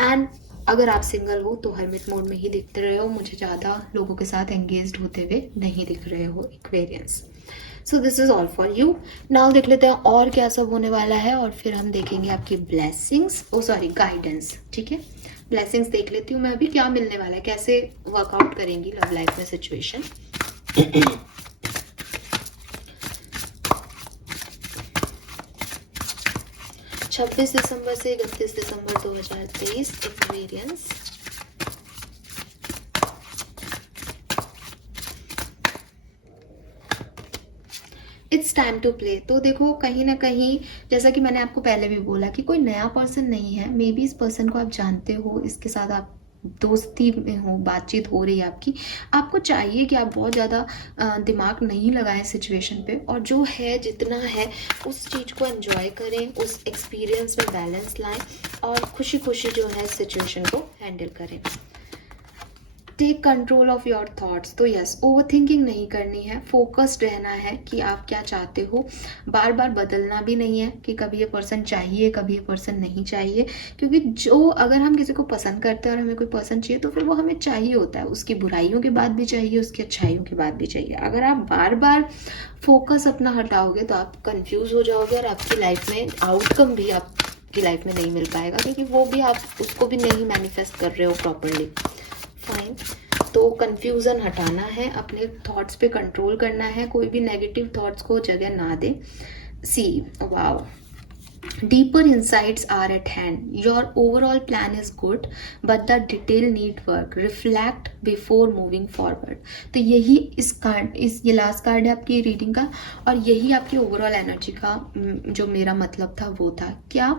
एंड अगर आप सिंगल हो तो हर्मिट मोड में ही दिखते रहे हो, मुझे ज़्यादा लोगों के साथ एंगेज्ड होते हुए नहीं दिख रहे हो Aquarians. So this is all for you. Now देख लेते हैं और क्या सब होने वाला है, और फिर हम देखेंगे आपकी ब्लेसिंग्स, गाइडेंस, ठीक है। ब्लेसिंग्स देख लेती हूँ मैं अभी क्या मिलने वाला है, कैसे वर्कआउट करेंगी लव लाइफ में सिचुएशन। 26 दिसंबर से 31 दिसंबर 2023 Aquarians. It's time to play. तो देखो, कहीं ना कहीं जैसा कि मैंने आपको पहले भी बोला कि कोई नया पर्सन नहीं है, मे बी इस पर्सन को आप जानते हो, इसके साथ आप दोस्ती में हो, बातचीत हो रही है आपकी। आपको चाहिए कि आप बहुत ज़्यादा दिमाग नहीं लगाएं सिचुएशन पे, और जो है जितना है उस चीज़ को एंजॉय करें, उस एक्सपीरियंस में बैलेंस लाएं और खुशी खुशी जो है सिचुएशन को हैंडल करें। Take control of your thoughts. तो यस, ओवर थिंकिंग नहीं करनी है, फोकस्ड रहना है कि आप क्या चाहते हो। बार बार बदलना भी नहीं है कि कभी ये पर्सन चाहिए कभी ये पर्सन नहीं चाहिए, क्योंकि जो अगर हम किसी को पसंद करते हैं और हमें कोई पर्सन चाहिए तो फिर वो हमें चाहिए होता है, उसकी बुराइयों के बाद भी चाहिए, उसकी अच्छाइयों के बाद भी चाहिए। अगर आप बार बार फोकस अपना हटाओगे तो आप कंफ्यूज हो जाओगे और आपकी लाइफ में आउटकम भी आपकी लाइफ में नहीं मिल पाएगा, क्योंकि वो भी आप उसको भी नहीं मैनिफेस्ट कर रहे हो प्रॉपरली। फाइन, तो कंफ्यूजन हटाना है, अपने थॉट्स पे कंट्रोल करना है, कोई भी नेगेटिव थॉट्स को जगह ना दे। सी, wow, deeper insights are at hand. Your overall plan is good, but the detail need work. Reflect before moving forward. तो यही इस कार्ड, ये लास्ट कार्ड है आपकी रीडिंग का, और यही आपकी ओवरऑल एनर्जी का जो मेरा मतलब था वो था क्या,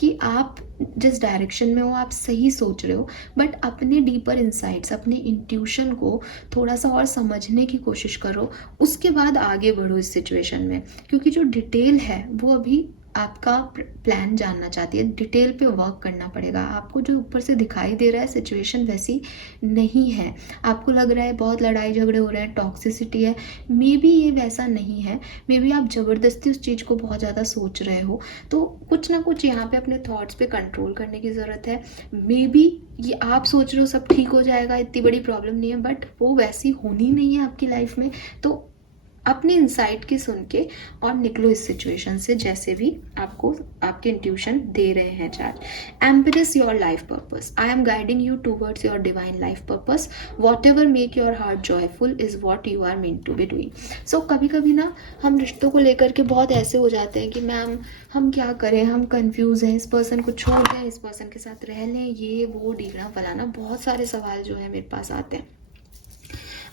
कि आप जिस डायरेक्शन में हो आप सही सोच रहे हो, बट अपने डीपर इंसाइट्स, अपने इंट्यूशन को थोड़ा सा और समझने की कोशिश करो, उसके बाद आगे बढ़ो इस सिचुएशन में, क्योंकि जो डिटेल है वो अभी आपका प्लान जानना चाहती है। डिटेल पे वर्क करना पड़ेगा आपको। जो ऊपर से दिखाई दे रहा है सिचुएशन वैसी नहीं है, आपको लग रहा है बहुत लड़ाई झगड़े हो रहे हैं, टॉक्सिसिटी है, मे बी ये वैसा नहीं है, मे बी आप ज़बरदस्ती उस चीज़ को बहुत ज़्यादा सोच रहे हो। तो कुछ ना कुछ यहाँ पे अपने थॉट्स पे कंट्रोल करने की ज़रूरत है। मे बी ये आप सोच रहे हो सब ठीक हो जाएगा, इतनी बड़ी प्रॉब्लम नहीं है, बट वो वैसी होनी नहीं है आपकी लाइफ में। तो अपने इंसाइट की सुन के और निकलो इस सिचुएशन से, जैसे भी आपको आपके इंट्यूशन दे रहे हैं charge. Embrace your life purpose. I am guiding you towards your divine life purpose. Whatever make your heart joyful is what you are meant to be doing. So कभी कभी ना हम रिश्तों को लेकर के बहुत ऐसे हो जाते हैं कि मैम हम क्या करें, हम कंफ्यूज हैं, इस पर्सन को छोड़ दें, इस पर्सन के साथ रह लें, ये वो ढीला फलाना, बहुत सारे सवाल जो है मेरे पास आते हैं।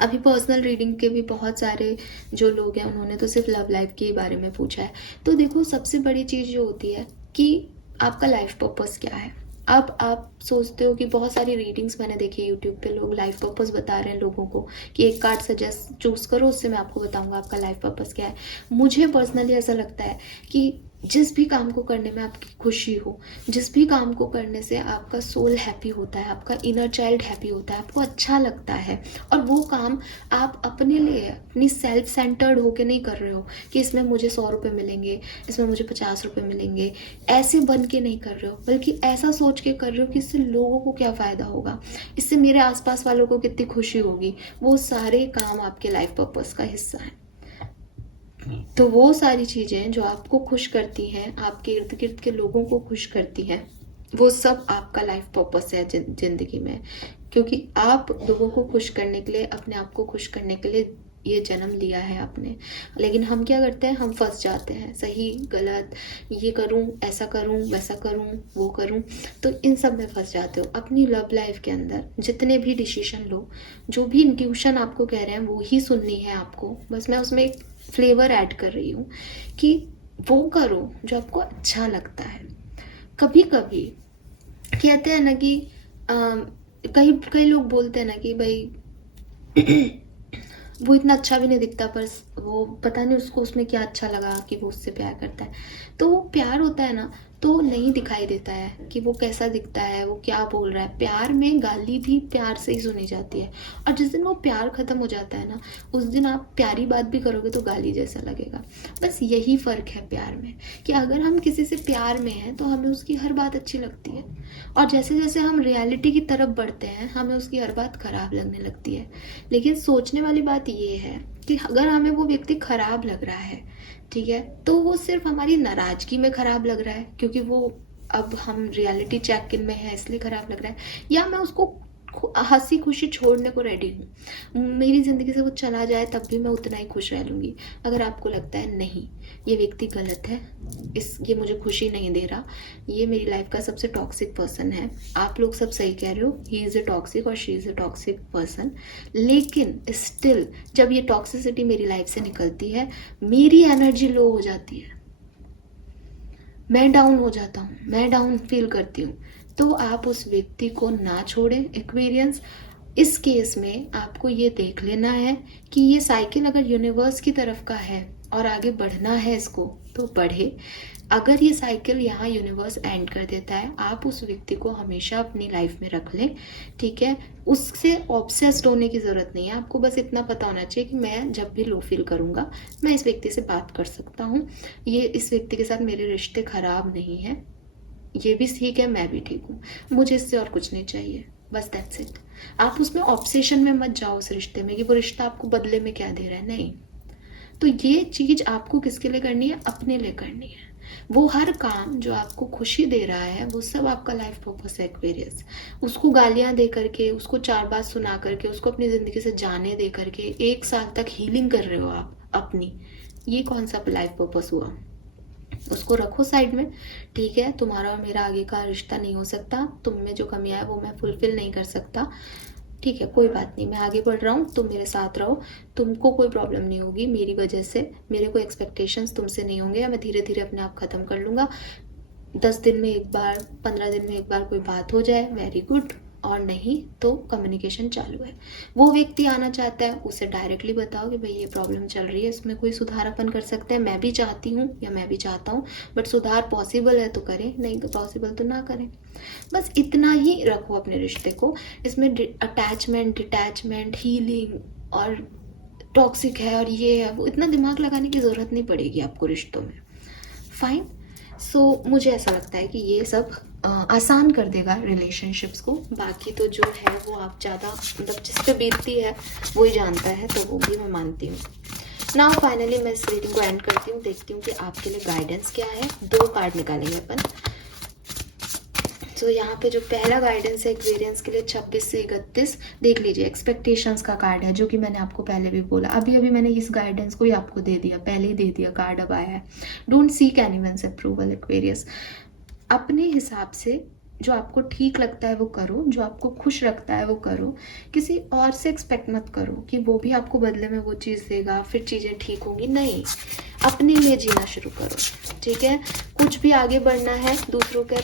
अभी पर्सनल रीडिंग के भी बहुत सारे जो लोग हैं उन्होंने तो सिर्फ लव लाइफ के बारे में पूछा है। तो देखो, सबसे बड़ी चीज़ जो होती है कि आपका लाइफ पर्पस क्या है। अब आप सोचते हो कि बहुत सारी रीडिंग्स मैंने देखी यूट्यूब पे, लोग लाइफ पर्पस बता रहे हैं लोगों को कि एक कार्ड सजेस्ट चूज़ करो, उससे मैं आपको बताऊंगा आपका लाइफ पर्पस क्या है। मुझे पर्सनली ऐसा लगता है कि जिस भी काम को करने में आपकी खुशी हो, जिस भी काम को करने से आपका सोल हैप्पी होता है, आपका इनर चाइल्ड हैप्पी होता है, आपको अच्छा लगता है, और वो काम आप अपने लिए, अपनी सेल्फ सेंटर्ड होके नहीं कर रहे हो कि इसमें मुझे 100 रुपये मिलेंगे, इसमें मुझे 50 रुपये मिलेंगे, ऐसे बन के नहीं कर रहे हो, बल्कि ऐसा सोच के कर रहे हो कि इससे लोगों को क्या फ़ायदा होगा, इससे मेरे आसपास वालों को कितनी खुशी होगी। वो सारे काम आपके लाइफ पर्पस का हिस्सा है। तो वो सारी चीज़ें जो आपको खुश करती हैं, आपके इर्द गिर्द के लोगों को खुश करती हैं, वो सब आपका लाइफ पर्पस है जिंदगी में। क्योंकि आप लोगों को खुश करने के लिए, अपने आप को खुश करने के लिए ये जन्म लिया है आपने। लेकिन हम क्या करते हैं, हम फंस जाते हैं, सही गलत, ये करूं, ऐसा करूं, वैसा करूं, वो करूं, तो इन सब में फंस जाते हो। अपनी लव लाइफ के अंदर जितने भी डिसीजन लो, जो भी इंट्यूशन आपको कह रहे हैं वो ही सुननी है आपको। बस मैं उसमें एक फ्लेवर ऐड कर रही हूँ कि वो करो जो आपको अच्छा लगता है। कभी कभी कहते हैं ना कि कई लोग बोलते हैं ना कि भाई वो इतना अच्छा भी नहीं दिखता, पर वो पता नहीं उसको उसमें क्या अच्छा लगा कि वो उससे प्यार करता है। तो वो प्यार होता है ना, तो नहीं दिखाई देता है कि वो कैसा दिखता है, वो क्या बोल रहा है। प्यार में गाली भी प्यार से ही सुनी जाती है, और जिस दिन वो प्यार खत्म हो जाता है ना, उस दिन आप प्यारी बात भी करोगे तो गाली जैसा लगेगा। बस यही फ़र्क है प्यार में, कि अगर हम किसी से प्यार में हैं तो हमें उसकी हर बात अच्छी लगती है, और जैसे जैसे हम रियलिटी की तरफ बढ़ते हैं हमें उसकी हर बात ख़राब लगने लगती है। लेकिन सोचने वाली बात ये है कि अगर हमें वो व्यक्ति ख़राब लग रहा है, ठीक है, तो वो सिर्फ हमारी नाराज़गी में ख़राब लग रहा है, क्योंकि वो अब हम रियलिटी चेक इन में है इसलिए ख़राब लग रहा है, या मैं उसको हंसी खुशी छोड़ने को रेडी हूँ, मेरी ज़िंदगी से वो चला जाए तब भी मैं उतना ही खुश रह लूँगी। अगर आपको लगता है नहीं ये व्यक्ति गलत है, ये मुझे खुशी नहीं दे रहा, ये मेरी लाइफ का सबसे टॉक्सिक पर्सन है, आप लोग सब सही कह रहे हो, ही इज़ अ टॉक्सिक और she is a toxic person, लेकिन स्टिल जब ये टॉक्सिसिटी मेरी लाइफ से निकलती है मेरी एनर्जी लो हो जाती है, मैं डाउन हो जाता हूँ, मैं डाउन फील करती हूँ। तो आप उस व्यक्ति को ना छोड़ें। एक्वेरियंस, इस केस में आपको ये देख लेना है कि ये साइकिल अगर यूनिवर्स की तरफ का है और आगे बढ़ना है इसको तो बढ़े। अगर ये साइकिल यहाँ यूनिवर्स एंड कर देता है, आप उस व्यक्ति को हमेशा अपनी लाइफ में रख लें, ठीक है। उससे ऑब्सेस्ड होने की ज़रूरत नहीं है, आपको बस इतना पता होना चाहिए कि मैं जब भी लो फील करूँगा मैं इस व्यक्ति से बात कर सकता हूँ, ये इस व्यक्ति के साथ मेरे रिश्ते ख़राब नहीं हैं, ये भी ठीक है, मैं भी ठीक हूँ, मुझे इससे और कुछ नहीं चाहिए, बस दैट्स इट। आप उसमें ऑब्सेशन में मत जाओ उस रिश्ते में कि वो रिश्ता आपको बदले में क्या दे रहा है, नहीं। तो ये चीज़ आपको किसके लिए करनी है, अपने लिए करनी है। वो हर काम जो आपको खुशी दे रहा है वो सब आपका लाइफ पर्पस है एक्वेरियस। उसको गालियां दे करके, उसको 4 बात सुना करके, उसको अपनी ज़िंदगी से जाने दे करके 1 साल तक हीलिंग कर रहे हो आप अपनी, ये कौन सा लाइफ पर्पस हुआ। उसको रखो साइड में, ठीक है। तुम्हारा और मेरा आगे का रिश्ता नहीं हो सकता, तुम में जो कमियां है वो मैं फुलफिल नहीं कर सकता, ठीक है, कोई बात नहीं, मैं आगे बढ़ रहा हूँ, तुम मेरे साथ रहो, तुमको कोई प्रॉब्लम नहीं होगी मेरी वजह से, मेरे कोई एक्सपेक्टेशंस तुमसे नहीं होंगे, या मैं धीरे धीरे अपने आप ख़त्म कर लूँगा। 10 दिन में एक बार, 15 दिन में एक बार कोई बात हो जाए, वेरी गुड, और नहीं तो कम्युनिकेशन चालू है। वो व्यक्ति आना चाहता है, उसे डायरेक्टली बताओ कि भाई ये प्रॉब्लम चल रही है, इसमें कोई सुधार अपन कर सकते हैं, मैं भी चाहती हूँ या मैं भी चाहता हूँ, बट सुधार पॉसिबल है तो करें, नहीं तो पॉसिबल तो ना करें। बस इतना ही रखो अपने रिश्ते को। इसमें अटैचमेंट, डिटैचमेंट, हीलिंग और टॉक्सिक है और ये है वो, इतना दिमाग लगाने की ज़रूरत नहीं पड़ेगी आपको रिश्तों में। फाइन। सो मुझे ऐसा लगता है कि ये सब आसान कर देगा रिलेशनशिप्स को। बाकी तो जो है वो आप ज़्यादा मतलब जिस पे बीतती है वो ही जानता है, तो वो भी मैं मानती हूँ। नाउ फाइनली मैं इस रीडिंग को एंड करती हूँ, देखती हूँ कि आपके लिए गाइडेंस क्या है। 2 कार्ड निकालेंगे अपन। तो यहाँ पे जो पहला गाइडेंस है एक्वेरियंस के लिए 26 से 31, देख लीजिए, एक्सपेक्टेशंस का कार्ड है, जो कि मैंने आपको पहले भी बोला। अभी अभी मैंने इस गाइडेंस को ही आपको दे दिया, पहले ही दे दिया, कार्ड अब आया है। Don't seek anyone's approval Aquarius. अपने हिसाब से जो आपको ठीक लगता है वो करो, जो आपको खुश रखता है वो करो। किसी और से एक्सपेक्ट मत करो कि वो भी आपको बदले में वो चीज़ देगा, फिर चीज़ें ठीक होंगी, नहीं। अपने लिए जीना शुरू करो, ठीक है। कुछ भी आगे बढ़ना है दूसरों के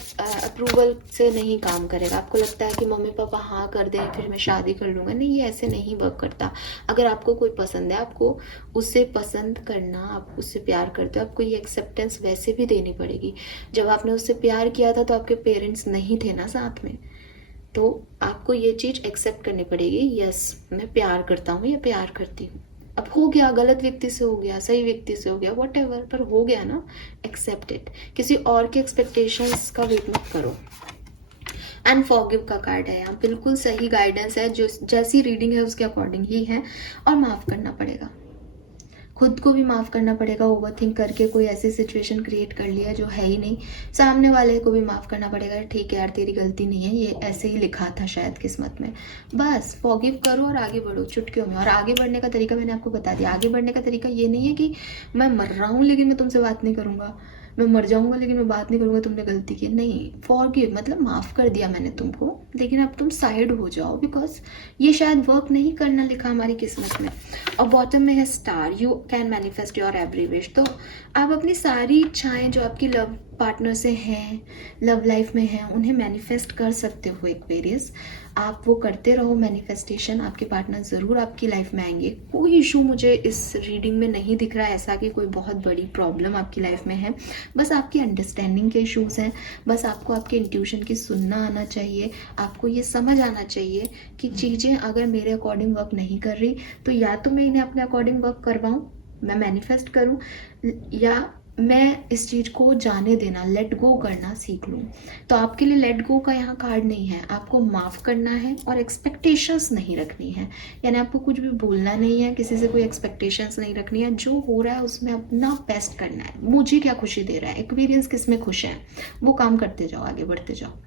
अप्रूवल से नहीं काम करेगा। आपको लगता है कि मम्मी पापा हाँ कर दें फिर मैं शादी कर लूँगा, नहीं, ये ऐसे नहीं वर्क करता। अगर आपको कोई पसंद है, आपको उससे पसंद करना, आप उससे प्यार करते हो, आपको ये एक्सेप्टेंस वैसे भी देनी पड़ेगी। जब आपने उससे प्यार किया था तो आपके पेरेंट्स नहीं थे ना साथ में, तो आपको ये चीज़ एक्सेप्ट करनी पड़ेगी। यस, मैं प्यार करता हूँ या प्यार करती हूँ। अब हो गया, गलत व्यक्ति से हो गया, सही व्यक्ति से हो गया, व्हाटएवर, पर हो गया ना, एक्सेप्ट इट। किसी और के एक्सपेक्टेशंस का वेट मत करो। एंड फॉरगिव का कार्ड है यहाँ, बिल्कुल सही गाइडेंस है, जो जैसी रीडिंग है उसके अकॉर्डिंग ही है। और माफ़ करना पड़ेगा, खुद को भी माफ़ करना पड़ेगा। ओवरथिंक करके कोई ऐसी सिचुएशन क्रिएट कर लिया जो है ही नहीं, सामने वाले को भी माफ़ करना पड़ेगा। ठीक है यार, तेरी गलती नहीं है, ये ऐसे ही लिखा था शायद किस्मत में। बस फॉरगिव करो और आगे बढ़ो चुटकियों में। और आगे बढ़ने का तरीका मैंने आपको बता दिया। आगे बढ़ने का तरीका ये नहीं है कि मैं मर रहा हूँ लेकिन मैं तुमसे बात नहीं करूँगा, मैं मर जाऊँगा लेकिन मैं बात नहीं करूँगा, तुमने गलती की, नहीं। फॉरगिव मतलब माफ़ कर दिया मैंने तुमको, लेकिन अब तुम साइड हो जाओ, बिकॉज ये शायद वर्क नहीं करना लिखा हमारी किस्मत में। और बॉटम में है star, you can manifest your every wish. तो आप अपनी सारी इच्छाएं जो आपकी लव पार्टनर से हैं, लव लाइफ में हैं, उन्हें मैनिफेस्ट कर सकते हो एक्वेरियस। आप वो करते रहो मैनिफेस्टेशन, आपके पार्टनर ज़रूर आपकी लाइफ में आएंगे। कोई इशू मुझे इस रीडिंग में नहीं दिख रहा है ऐसा कि कोई बहुत बड़ी प्रॉब्लम आपकी लाइफ में है। बस आपकी अंडरस्टैंडिंग के इश्यूज़ हैं। बस आपको आपके इंट्यूशन की सुनना आना चाहिए, आपको ये समझ आना चाहिए कि चीज़ें अगर मेरे अकॉर्डिंग वर्क नहीं कर रही तो या तो मैं इन्हें अपने अकॉर्डिंग वर्क करवाऊँ, मैं मैनिफेस्ट करूँ, या मैं इस चीज़ को जाने देना, लेट गो करना सीख लूँ। तो आपके लिए लेट गो का यहाँ कार्ड नहीं है, आपको माफ़ करना है और एक्सपेक्टेशंस नहीं रखनी है। यानी आपको कुछ भी बोलना नहीं है, किसी से कोई एक्सपेक्टेशंस नहीं रखनी है। जो हो रहा है उसमें अपना बेस्ट करना है। मुझे क्या खुशी दे रहा है, एक्वेरियंस किस में खुश है, वो काम करते जाओ, आगे बढ़ते जाओ।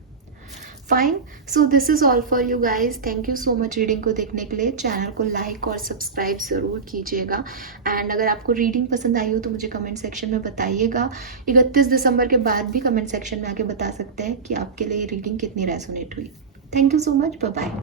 Fine. So this is all for you guys. Thank you so much reading को देखने के लिए। चैनल को लाइक और सब्सक्राइब ज़रूर कीजिएगा। एंड अगर आपको रीडिंग पसंद आई हो तो मुझे कमेंट सेक्शन में बताइएगा। 31 दिसंबर के बाद भी कमेंट सेक्शन में आके बता सकते हैं कि आपके लिए ये रीडिंग कितनी रेजोनेट हुई। Thank you so much, bye bye.